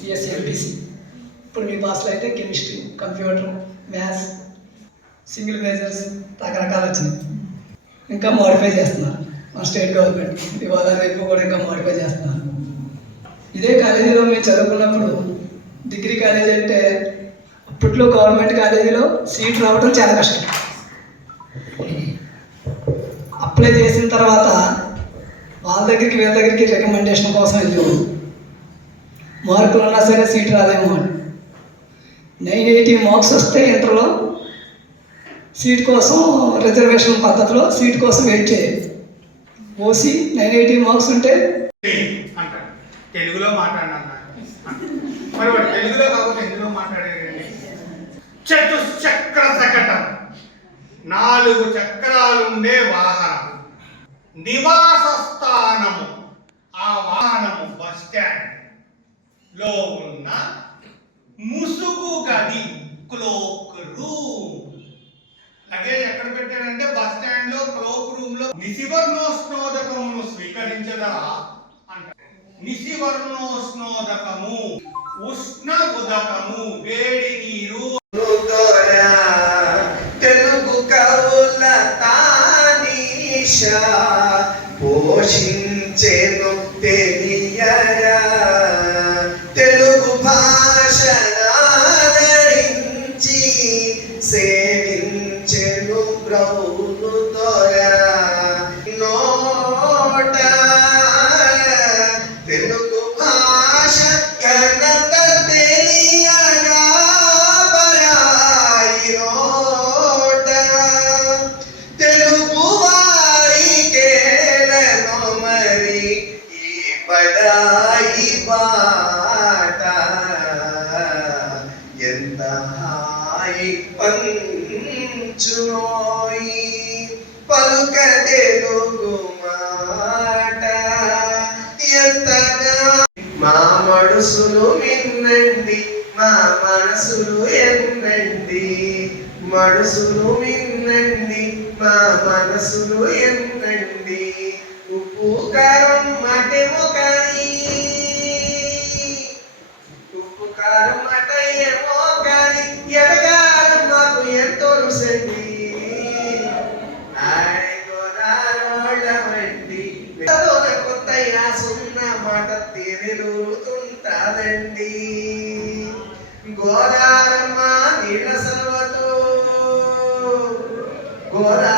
BSc MPC ఇప్పుడు మీ భాషలో అయితే chemistry computer maths single majors రకరకాలు వచ్చినాయి. ఇంకా మోడిఫై చేస్తున్నారు. మన స్టేట్ గవర్నమెంట్ ఇవాళ రేపు కూడా ఇంకా మోడిఫై చేస్తున్నారు. ఇదే కాలేజీలో మేము చదువుకున్నప్పుడు డిగ్రీ కాలేజీ అంటే అప్పట్లో గవర్నమెంట్ కాలేజీలో సీట్ రావడం చాలా కష్టం. అప్లై చేసిన తర్వాత వాళ్ళ దగ్గరికి వీళ్ళ దగ్గరికి రికమెండేషన్ కోసం వెళ్ళేవాడు మార్కులు ఉన్నా సరే సీట్ రాదేమో అని. నైన్ ఎయిటీ మార్క్స్ వస్తే ఇంటర్లో సీట్ కోసం రిజర్వేషన్ పద్ధతిలో సీట్ కోసం వెయిట్ చేయాలి ఓసీ నైన్ ఎయిటీ మార్క్స్ ఉంటే తెలుగులో మాట్లాడినా మరి తెలుగులో కాకుండా ఎందులో మాట్లాడేది చతుశ్చక్ర శకటం నాలుగు చక్రాలుండే వాహనం. నివాస స్థానము ఆ వాహనము బస్ స్టాండ్ లో ఉన్న ముసుగు గది క్లోక్ రూమ్. లగేజ్ ఎక్కడ పెట్టాడంటే బస్ స్టాండ్లో క్లోక్ రూమ్లో నిశివర్ణోష్ణోదకమును స్వీకరించదా? అంట. నిశివర్ణోష్ణోదకము ఉష్ణ ఉదకము వేడి నీరు. తెలుగు కవుల తానీష పోషించేను తెలియరా. బాట ఎంత హాయి పంచునోయి పలుక తెలుగు మాట. ఎంతగా మా మనసులు విన్నండి మా మనసులు ఎన్నండి మనసులు విన్నండి మా మనసులు ఎన్నండి ఉప్పు కారం మాట మాకు ఎంతో రుసండి కొత్త యాసున్న మాట తిరుగుతుంటాదండి గోదారమ్మ నీళ్ళ సర్వతో గోదా